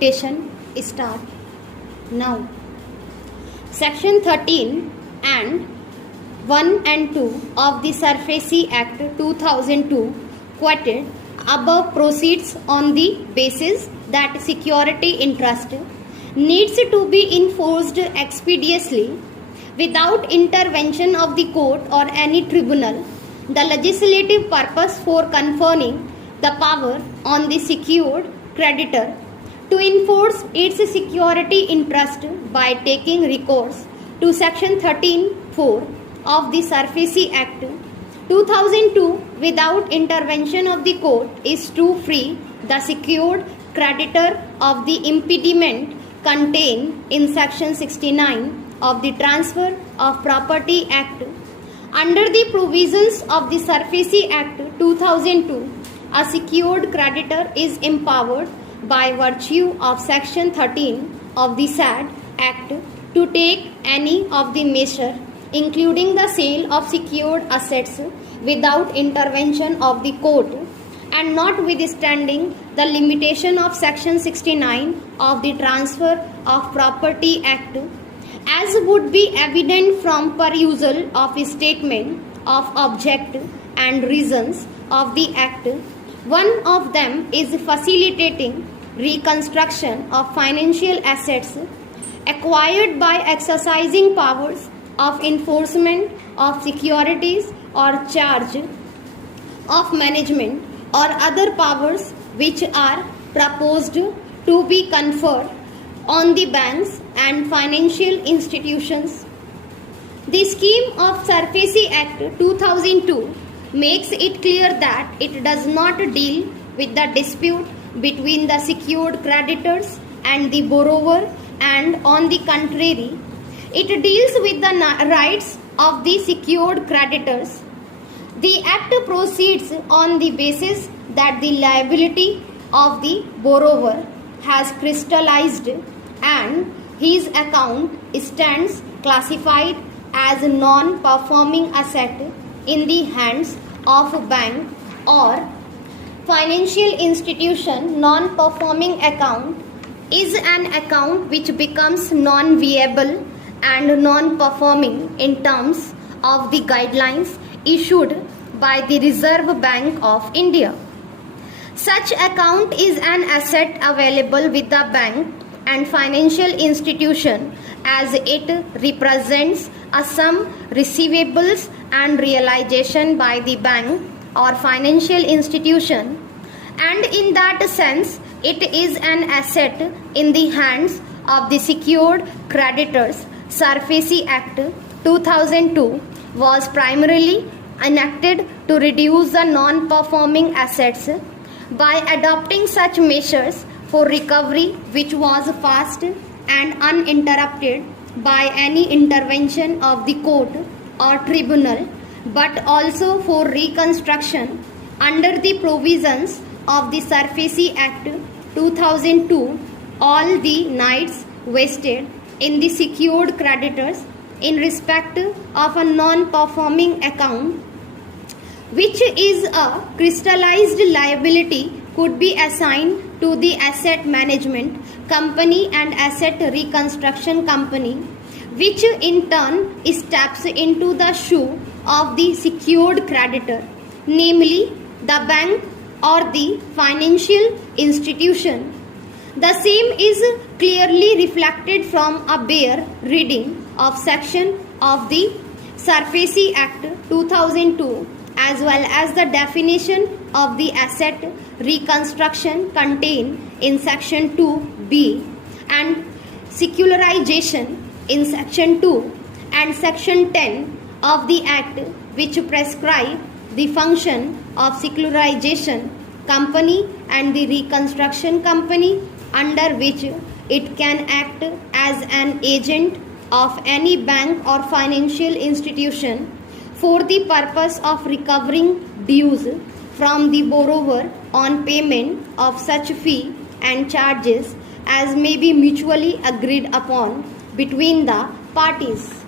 dictation start now. Section 13 and 1 and 2 of the SARFAESI Act 2002 quoted above proceeds on the basis that security interest needs to be enforced expeditiously without intervention of the court or any tribunal. The legislative purpose for conferring the power on the secured creditor to enforce its security interest by taking recourse to Section 13(4) of the SARFAESI Act 2002 without intervention of the court is to free the secured creditor of the impediment contained in Section 69 of the Transfer of Property Act. Under the provisions of the SARFAESI Act 2002, a secured creditor is empowered by virtue of Section 13 of the SAD Act to take any of the measure, including the sale of secured assets, without intervention of the court, and notwithstanding the limitation of Section 69 of the Transfer of Property Act, as would be evident from perusal of a statement of object and reasons of the Act. One of them is facilitating reconstruction of financial assets acquired by exercising powers of enforcement of securities or charge of management or other powers which are proposed to be conferred on the banks and financial institutions. The scheme of SARFAESI Act 2002 makes it clear that it does not deal with the dispute between the secured creditors and the borrower, and on the contrary, it deals with the rights of the secured creditors. The Act proceeds on the basis that the liability of the borrower has crystallized and his account stands classified as a non-performing asset in the hands of a bank or financial institution. Non-performing account is an account which becomes non-viable and non-performing in terms of the guidelines issued by the Reserve Bank of India. Such account is an asset available with the bank and financial institution as it represents a sum receivables and realization by the bank or financial institution, and in that sense it is an asset in the hands of the secured creditors. SARFAESI Act 2002 was primarily enacted to reduce the non-performing assets by adopting such measures for recovery which was fast and uninterrupted by any intervention of the court or tribunal, but also for reconstruction under the provisions of the SARFAESI Act 2002. All the nights wasted in the secured creditors in respect of a non-performing account which is a crystallized liability could be assigned to the asset management company and asset reconstruction company, which in turn steps into the shoe of the secured creditor, namely the bank or the financial institution. The same is clearly reflected from a bare reading of section of the SARFAESI Act 2002 as well as the definition of the asset reconstruction contained in section 2b and secularization in section 2 and section 10 of the Act, which prescribe the function of secularization company and the reconstruction company, under which it can act as an agent of any bank or financial institution for the purpose of recovering dues from the borrower on payment of such fee and charges as may be mutually agreed upon between the parties.